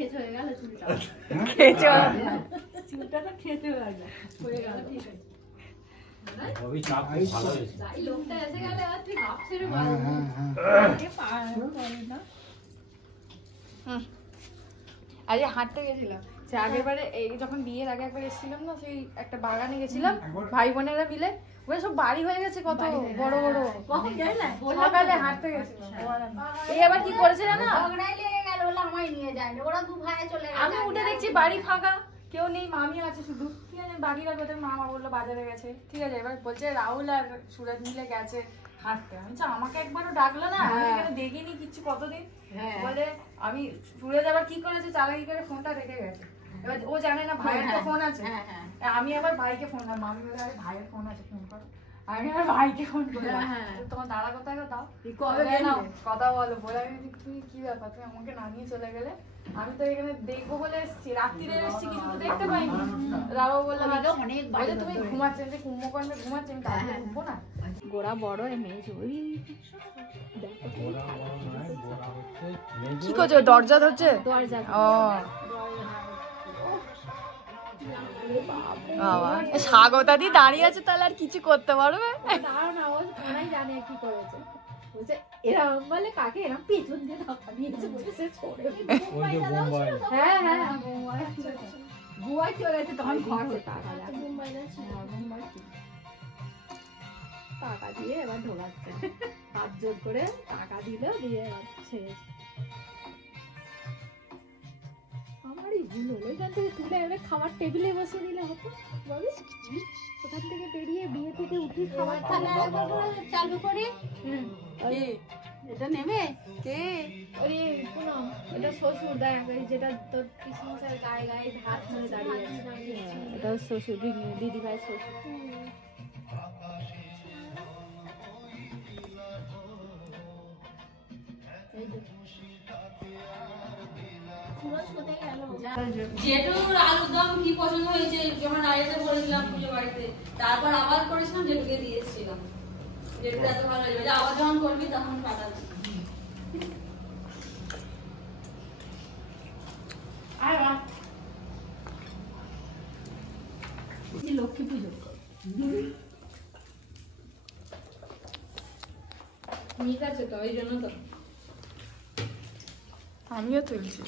খেতে হয়ে গেল চুলটা। খেয়েছো? চুলটা তো খেতে হয়ে গেল। হয়ে গেল ঠিক আছে। ওই চাপ ভালো হয়েছে। এই লোকটা এসে গেলে আর তুই হাফ ছেড়ে বল। না। আজকে হাঁটতে গেছিলাম। সে আগের বারে এই যখন বিয়ের আগে একবার এসেছিলাম না, সেই একটা বাগানে গেছিলাম ভাই বোনেরা মিলে। ওখানে সব বাড়ি হয়ে গেছে কত বড় বড়। কখন গেলে? সকালে হাঁটতে গেছিলাম। এই আবার কি করেছে জানো? ঝগড়াই লেগে গেল, বলে আমায় নিয়ে যায় না। ওরা দু ভাই চলে গেছে। আমি উঠে দেখছি বাড়ি ফাঁকা, কেউ নেই, মামি আছে শুধু। ঠিক আছে, বাকিরা কোথায়? মামা বললো বাজারে গেছে। ঠিক আছে, এবার বলছে রাহুল আর সুরজ মিলে গেছে হাঁটতে। আমি বলছি আমাকে একবারও ডাকলো না, আমি এখানে দেখিনি কিচ্ছু কতদিন। বলে আমি সুরজ আবার কি করেছে, চালাকি করে ফোনটা রেখে গেছে। এবার ও জানে না ভাইয়ের তো ফোন আছে। আমি আবার ভাইকে ফোন, মামি বলে আরে ভাইয়ের ফোন আছে, ফোন করো। আমি আবার ভাইকে ফোন করলাম, তোমার দাদা কোথায় গো দাও, কথা বলো। বলে আমি তুমি কি ব্যাপার, তুমি আমাকে নামিয়ে চলে গেলে? আমি তো এখানে দেখবো বলে এসেছি, রাত্রিরে এসেছি, কিছু তো দেখতে পাইনি। দাদা বললাম অনেক বলে তুমি ঘুমাচ্ছেন, যে কুম্ভকর্ণে ঘুমাচ্ছে, আমি তাহলে উঠবো না। গোড়া বড় মেয়ে ওই কি করছো? দরজা ধরছে? ও বাবা, স্বাগতাদি দাঁড়িয়ে আছে, তাহলে আর কিছু করতে পারবে? দাঁড়াও না, ও ওরাই জানে কি করেছে। বলছে এরকম বলে কাকে এরকম পেছন দিয়ে ধাক্কা দিয়েছে, বলে সে ছড়ে। হ্যাঁ হ্যাঁ, গোয়ায় চলে গেছে তখন ঘর হয়ে টাকা টাকা দিয়ে এবার ঢোকাচ্ছে, হাত জোর করে টাকা দিল, দিয়ে এবার ছেড়েছে। আমারই ভুল হলো, ওইখান থেকে তুলে এনে খাবার টেবিলে বসে দিলে হতো। বলিস ওখান থেকে বেরিয়ে বিয়ে থেকে উঠি খাবার চালু করে। এটা নেবে কে? ওই পুনম, এটা শ্বশুর দেখ, যেটা তোর কৃষ্ণমশাইয়ের গায়ে গায়ে হাত ধরে দাঁড়িয়ে আছে, এটা শ্বশুর, দিদি ভাই শ্বশুর। জেঠুর আলুর দম কি পছন্দ হয়েছে যখন আইতে বলেছিলাম পুজো বাড়িতে, তারপর আবার করেছিলাম, জেঠুকে দিয়েছিলাম। জেঠুর এত ভালো হয়েছে, আবার যখন করবি তখন পাঠাবি। লক্ষ্মী পুজো ঠিক আছে তো, ওই জন্য তো আমিও তুলছি।